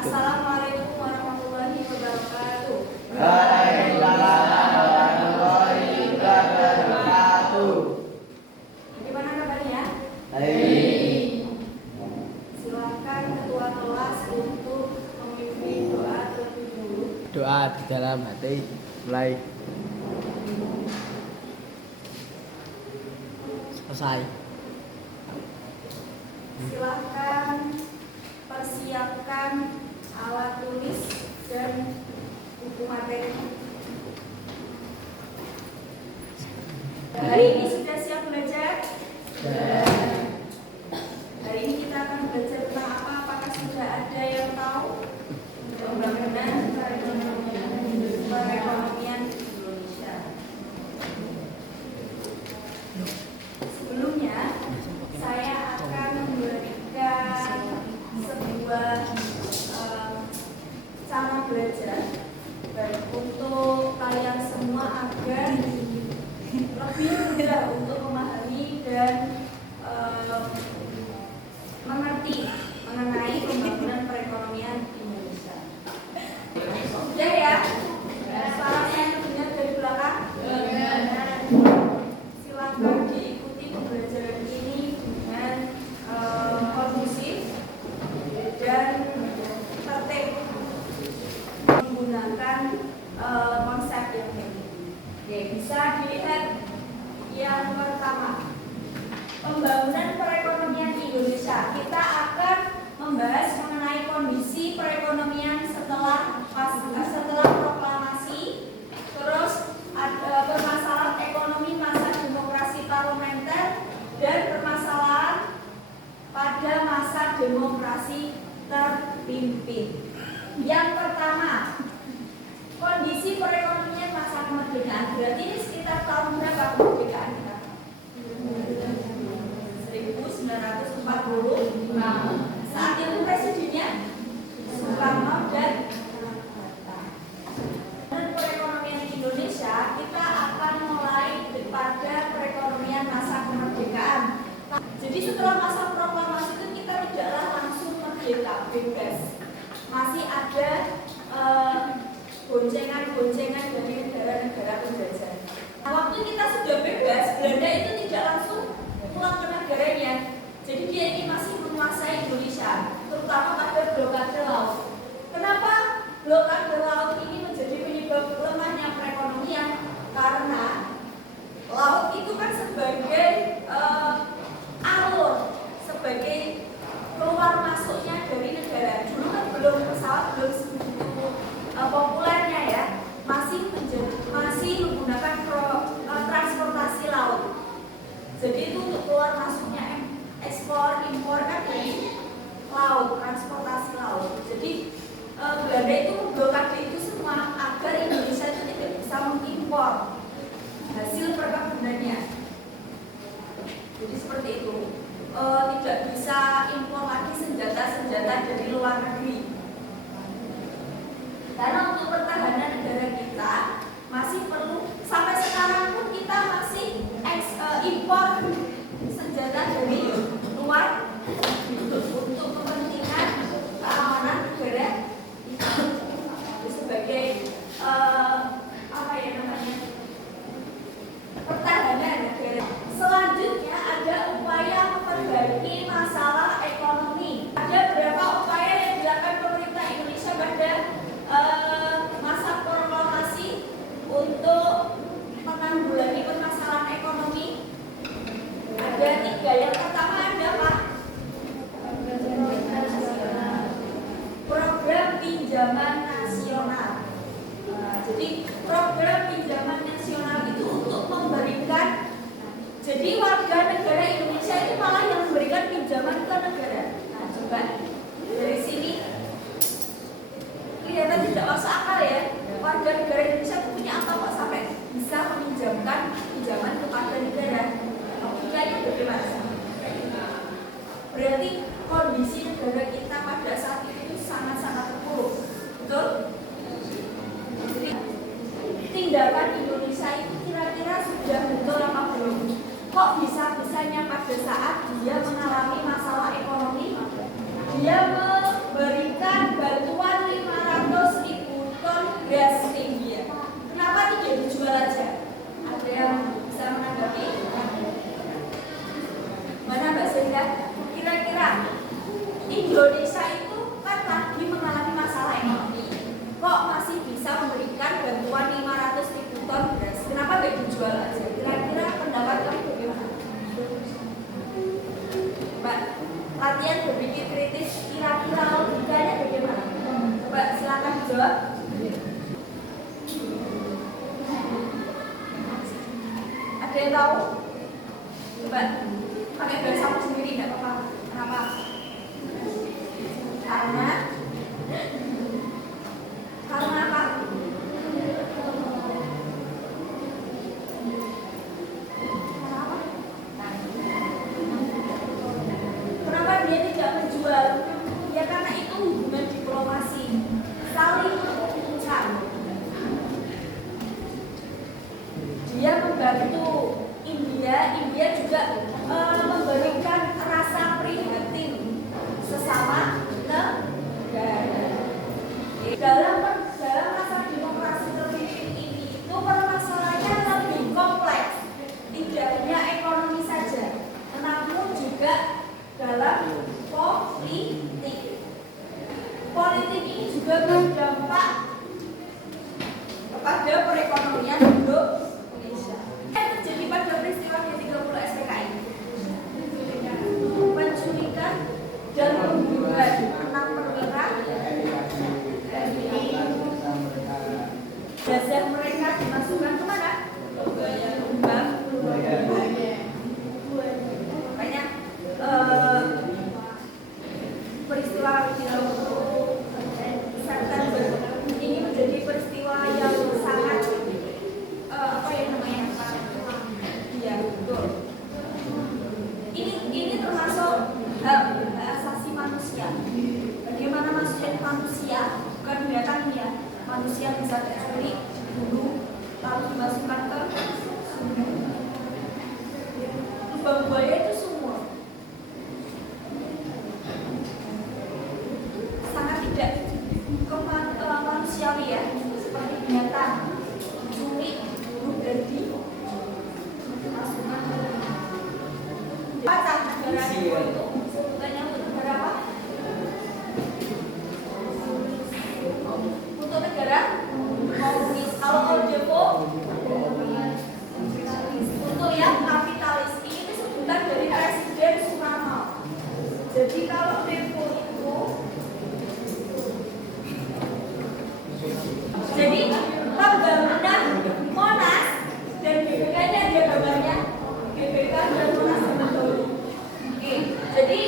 Assalamualaikum warahmatullahi wabarakatuh. Waalaikumsalam warahmatullahi wabarakatuh. Bagaimana kabarnya? Baik. Silakan ketua kelas untuk memimpin doa terlebih dahulu. Doa di dalam hati. Mulai. Selesai. Silakan persiapkan alat tulis dan buku materi. Hari ini sudah siap belajar? Hari ini kita akan belajar tentang apa? Apakah sudah ada yang tahu? Pembangunan perekonomian Indonesia. Sebelumnya, saya akan memberikan sebuah cara belajar baik untuk kalian semua agar lebih mudah untuk memahami dan mengerti mengenai pembangunan perekonomian Indonesia. Sudah ya? Suara saya terdengar dari belakang? Silakan diikuti pembelajaran ini dengan kondusif dan tertib, menggunakan konsep yang ini. Oke, bisa dilihat yang pertama, pembangunan perekonomian Indonesia. Kita akan membahas mengenai kondisi perekonomian setelah proklamasi, terus ada permasalahan ekonomi masa demokrasi parlementer dan permasalahan pada masa demokrasi terpimpin. Yang pertama, kondisi perekonomian masa kemerdekaan. Berarti ini sekitar tahun berapa kemerdekaan kita? 1945. Saat itu presidennya Soekarno dan perekonomian Indonesia, kita akan mulai pada perekonomian masa kemerdekaan. Jadi setelah masa proklamasi itu kita tidaklah langsung merdeka, bebas. Masih ada goncengan-goncengan dari negara-negara penjajah. Nah, waktu kita sudah bebas, Belanda itu tidak langsung pulang ke negaranya. Jadi dia ini masih menguasai Indonesia, terutama pada blokade laut. Kenapa blokade laut ini menjadi penyebab lemahnya perekonomian? Karena laut itu kan sebagai alur, sebagai keluar masuknya dari negara. Dulu kan belum pesawat, belum sebegitu populernya ya, masih menggunakan transportasi laut. Jadi itu untuk keluar masuknya ekspor impor kan dari laut, transportasi laut. Jadi Belanda itu memblokade itu semua agar Indonesia itu tidak bisa mengimpor hasil perkebunannya. Jadi seperti itu, tidak bisa impor lagi senjata-senjata dari luar negeri. Karena untuk pertahanan negara kita masih perlu, sampai sekarang pun kita masih impor senjata dari luar untuk kepentingan keamanan negara kita. Sebagai pertahanan negara. Selanjutnya ada upaya memperbaiki masalah ekonomi. Ada beberapa upaya yang dilakukan pemerintah Indonesia pada masa proklamasi untuk menanggulangi permasalahan ekonomi. Ada 3. Yang pertama ada apa? Program pinjaman nasional. Jadi program pinjaman nasional itu untuk memberikan, jadi warga negara Indonesia itu malah yang memberikan pinjaman ke negara. Nah, coba dari sini kelihatan tidak masuk akal ya. Warga negara Indonesia punya apa kok sampai bisa meminjamkan pinjaman kepada negara? Logikanya bagaimana? Berarti kondisi negara kita pada saat itu sangat-sangat terpuruk, betul? Jadi tindakan Indonesia itu kira-kira sudah betul apa belum? Kok bisa-bisanya pada saat dia mengalami masalah ekonomi, dia memberikan bantuan Coba silakan dijawab. Ada yang tahu? Coba pakai bahasamu sendiri nggak apa-apa. Kenapa? Karena apa? Kenapa dia tidak menjual? Ya karena itu hubungan diplomasi, saling menguntungkan. Dia membantu India juga memberikan rasa prihatin sesama negara. Dalam masa demokrasi terpilih ini itu permasalahannya lebih kompleks, tidak hanya ekonomi saja, namun juga dalam politik. Politik ini juga berdampak kepada perekonomian Indonesia. Yang terjadi pada peristiwa G30 SPKI, penculikan dan pembunuhan 6 perwira, jazah mereka dimasukkan kemana? Makanya peristiwa G30 September ini menjadi peristiwa yang sangat ya betul. Ini termasuk hak asasi manusia. Bagaimana manusia bukan binatang ya, manusia bisa diculik, dibunuh, lalu dimasukkan ke lubang buaya itu sumur. Sangat tidak manusiawi ya, seperti binatang, culik, bunuh dan dimasukkan ke baca negara itu sebutannya untuk negara apa? Untuk negara komunis. Kalau Ordevo untuk yang kapitalis. Ini sebutan dari Presiden Soekarno. Jadi kalau Devo itu jadi pembangunan Monas dan GBK ini ada gambarnya. GBK dan Monas betul. Oke, jadi